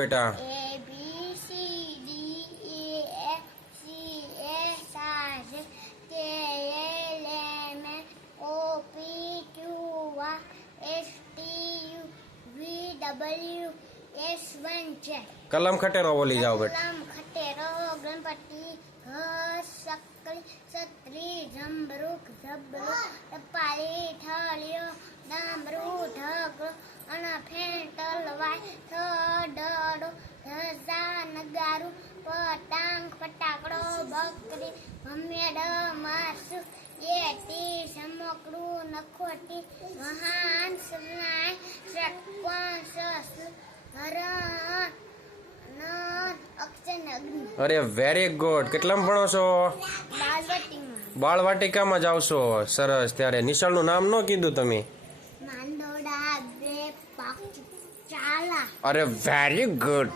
બેટા. L M N O P Q R S T U V W S 1 Z કલમ ખટેરો બોલી જાઓ બેટા. કલમ ખટેરો, ગણપતિ સકલી સત્રી જંબરૂક જબરો, ટપાલી ઠળિયો ડામરૂ, ઢગલો અને ફેણ તલવાય બકરી ભમેડ માસુ એટી સમકડું નખોટી મહાન સનાય ષટકોણ સસ હરણ નદ અક્ષન અગ્નિ. અરે વેરી ગુડ કેટલામાં ભણો છો? બાળવાટિકામાં જાવ છો સરસ. ત્યારે નિશાળનું નામ ન કીધું તમે. અરે વેરી ગુડ